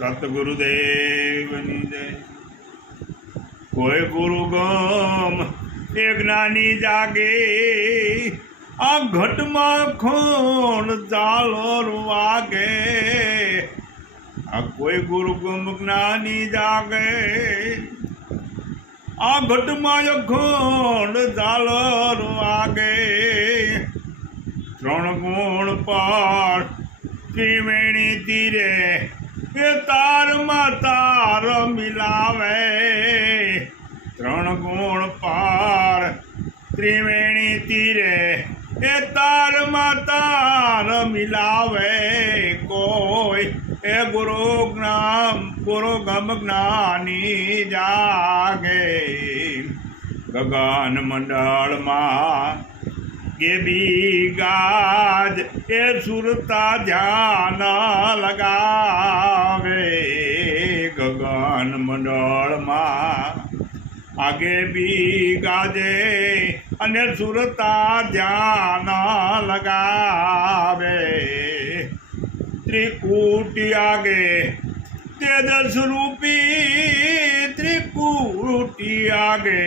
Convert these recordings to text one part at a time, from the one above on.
સતગુરુદેવની જય। કોઈ ગુરુ ગમ એ જ્ઞાની જાગે, આ ઘટમાં ખોણ ઝાલર વાગે। આ કોઈ ગુરુ ગમ જ્ઞાની જાગે, આ ઘટમાં ખોણ ઝાલર વાગે। ત્રણ ગુણ પર ત્રિવેણી તીરે એ તારમાં તાર મિલાવે। ત્રણ ગુણ પાર ત્રિવેણી તીરે એ તારમાં તાર મિલાવે। કોઈ એ ગુરુ ગમ જ્ઞાની જાગે। ગગન મંડળમાં કે બીગાજ એ સુરતા ધ્યાન લગાવે। ગગન મંડળમાં આગે બીગાજે અને સુરતા ધ્યાન લગાવે। ત્રિકુટી આગે તેજસ રૂપી, ત્રિકુટી આગે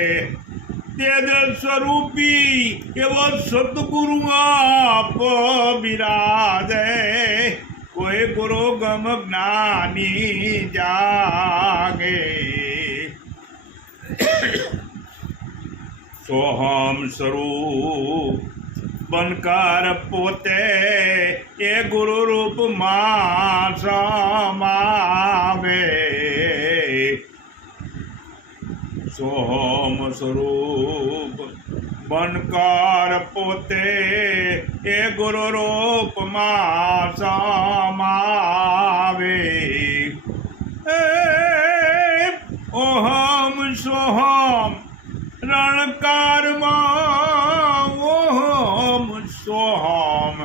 તેજ સ્વરૂપી એવો સદગુરુ આપ બિરાજે। કોઈ ગુરુ ગમ જ્ઞાની જાગે। સોહમ સ્વરૂપ બનકર પોતે એ ગુરુ રૂપમાં સમાવે। સોહમ સ્વરૂપ બનકર પોતે એ ગુરુ રૂપમાં સમાવે। ઓહમ સોહમ રણકારમાં, ઓહમ સોહમ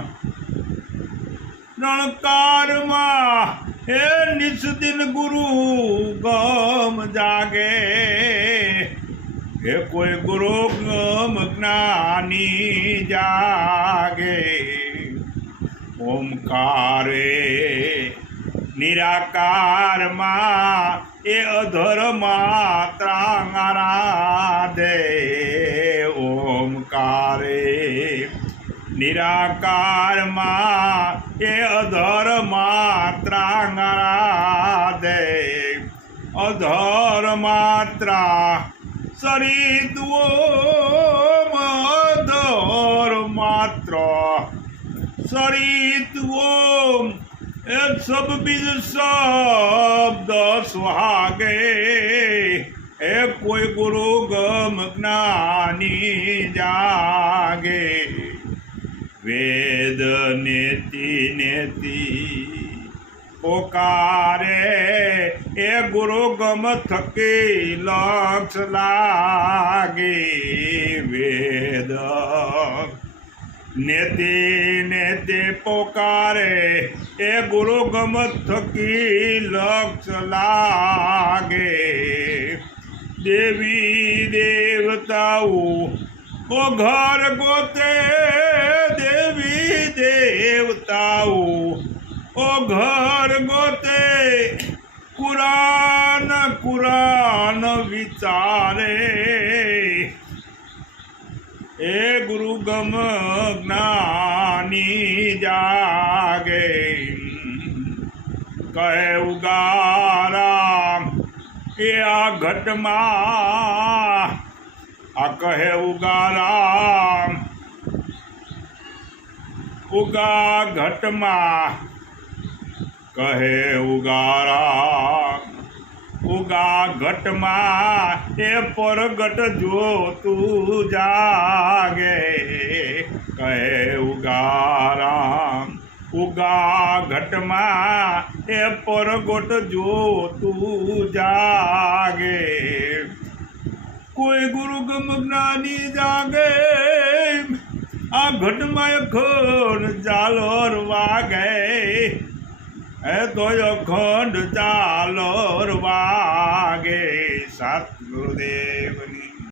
રણકારમાં હે નિસ્દિન ગુરુ ગમ જાગે। હે કોઈ ગુરુ ગમ જ્ઞાની જાગે। ઓમકારે નિરાકારમાં એ અધર માત્રા દે। ઓમકારે નિરાકારમાં એ અધર માત્રા દે। અધર માત્રા સરિદ્વો અધર માત્ર સરિદ્વો એ સબ બીજ શબ્દ સુહાગે। એ કોઈ ગુરુ ગમ જ્ઞાની જાગે। વેદ નેતિ નેતિ પોકારે એ ગુરુ ગમ થકી લક્ષ લાગે। વેદ નેતિ નેતિ પોકારે એ ગુરુ ગમ થકી લક્ષ લાગે। દેવી દેવતાઓ ઓ ઘર ગોતે, દેવી દેવતાઓ ઓ ઘર ગોતે। કુરાન કુરાન વિચારે એ ગુરુ ગમ જ્ઞાની જાગે। કહે ઉગારામ એ આ ઘટમાં, આ કહે ઉગારામ ઉગા ઘટમાં, કહે ઉગારામ ઉગા ઘટમાં એ પરગટ જોતું જાગે। કહે ઉગારામ ઉગા ઘટમાં એ પરગટ જોતું જાગે। કોઈ ગુરુ ગમ જ્ઞાની જાગે, આ ઘટમાં અખંડ ઝાલર વાગે। એ તો અખંડ ઝાલર વાગે। સતગુરુદેવ।